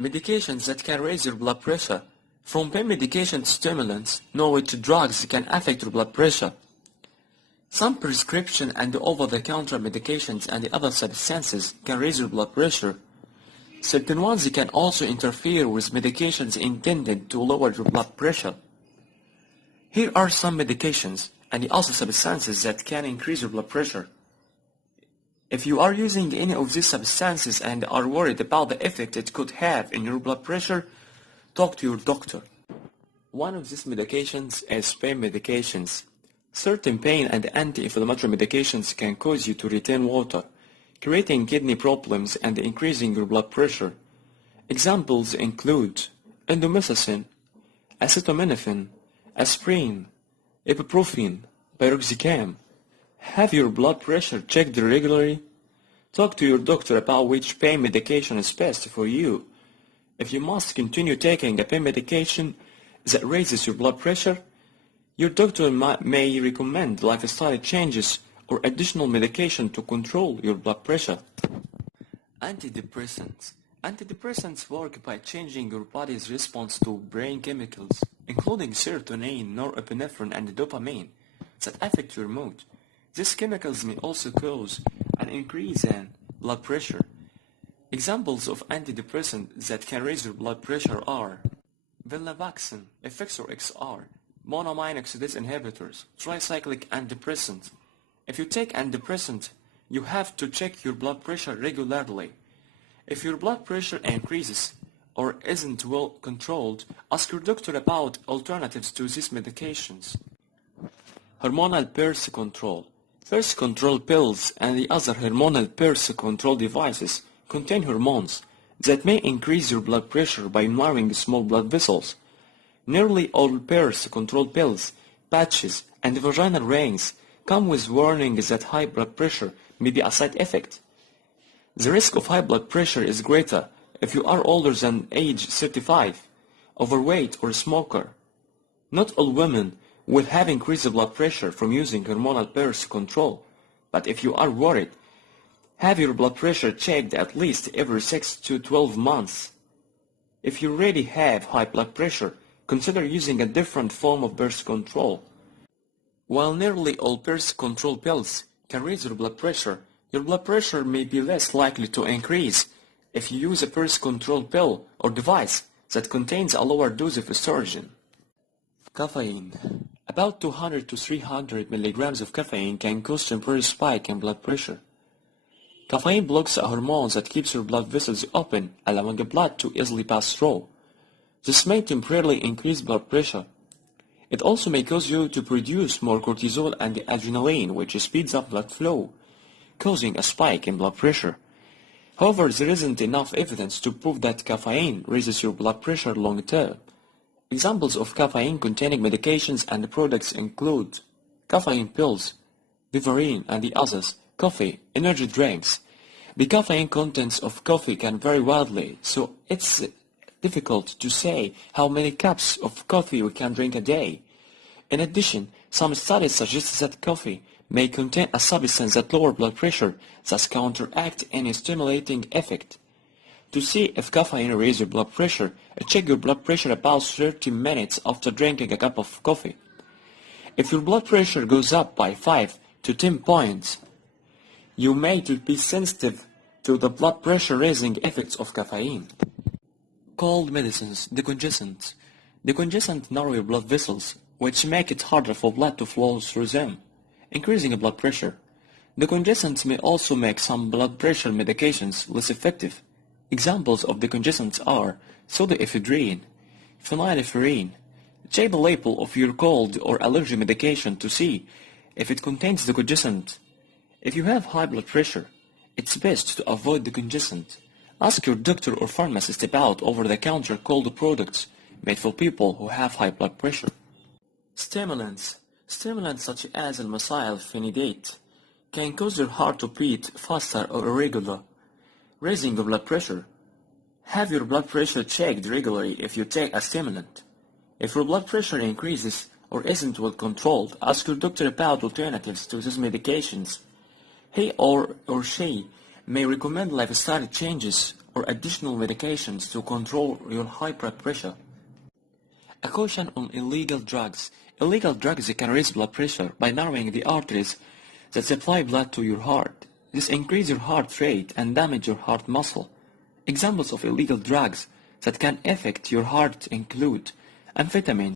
Medications that can raise your blood pressure. From pain medication to stimulants, know which drugs can affect your blood pressure. Some prescription and over-the-counter medications and other substances can raise your blood pressure. Certain ones can also interfere with medications intended to lower your blood pressure. Here are some medications and other substances that can increase your blood pressure. If you are using any of these substances and are worried about the effect it could have in your blood pressure, talk to your doctor. One of these medications is pain medications. Certain pain and anti-inflammatory medications can cause you to retain water, creating kidney problems and increasing your blood pressure. Examples include indomethacin, acetaminophen, aspirin, ibuprofen, piroxicam. Have your blood pressure checked regularly? Talk to your doctor about which pain medication is best for you. If you must continue taking a pain medication that raises your blood pressure, your doctor may recommend lifestyle changes or additional medication to control your blood pressure. Antidepressants. Antidepressants work by changing your body's response to brain chemicals, including serotonin, norepinephrine, and dopamine, that affect your mood. These chemicals may also cause an increase in blood pressure. Examples of antidepressants that can raise your blood pressure are venlafaxine, Effexor XR, monoamine oxidase inhibitors, tricyclic antidepressants. If you take antidepressant, you have to check your blood pressure regularly. If your blood pressure increases or isn't well controlled, ask your doctor about alternatives to these medications. Hormonal birth control. Birth control pills and the other hormonal birth control devices contain hormones that may increase your blood pressure by narrowing small blood vessels. Nearly all birth control pills, patches, and vaginal rings come with warnings that high blood pressure may be a side effect. The risk of high blood pressure is greater if you are older than age 35, overweight, or a smoker. Not all women will have increased blood pressure from using hormonal birth control, but if you are worried, have your blood pressure checked at least every 6 to 12 months. If you already have high blood pressure, consider using a different form of birth control. While nearly all birth control pills can raise your blood pressure may be less likely to increase if you use a birth control pill or device that contains a lower dose of estrogen. Caffeine. About 200 to 300 milligrams of caffeine can cause temporary spike in blood pressure. Caffeine blocks a hormone that keeps your blood vessels open, allowing the blood to easily pass through. This may temporarily increase blood pressure. It also may cause you to produce more cortisol and adrenaline, which speeds up blood flow, causing a spike in blood pressure. However, there isn't enough evidence to prove that caffeine raises your blood pressure long term. Examples of caffeine-containing medications and products include caffeine pills, Vivarin and the others, coffee, energy drinks. The caffeine contents of coffee can vary widely, so it's difficult to say how many cups of coffee we can drink a day. In addition, some studies suggest that coffee may contain a substance that lowers blood pressure, thus counteract any stimulating effect. To see if caffeine raises your blood pressure, check your blood pressure about 30 minutes after drinking a cup of coffee. If your blood pressure goes up by 5 to 10 points, you may be sensitive to the blood pressure raising effects of caffeine. Cold medicines, decongestants. Decongestants narrow your blood vessels, which make it harder for blood to flow through them, increasing blood pressure. Decongestants may also make some blood pressure medications less effective. Examples of decongestants are pseudoephedrine, phenylephrine. Check the label of your cold or allergy medication to see if it contains decongestant. If you have high blood pressure, it's best to avoid decongestant. Ask your doctor or pharmacist about over-the-counter cold products made for people who have high blood pressure. Stimulants. Stimulants such as methylphenidate can cause your heart to beat faster or irregular, raising your blood pressure. Have your blood pressure checked regularly if you take a stimulant. If your blood pressure increases or isn't well controlled, ask your doctor about alternatives to these medications. He or she may recommend lifestyle changes or or additional medications to control your high blood pressure. A caution on illegal drugs. Illegal drugs can raise blood pressure by narrowing the arteries that supply blood to your heart. This increases your heart rate and damage your heart muscle. Examples of illegal drugs that can affect your heart include amphetamine,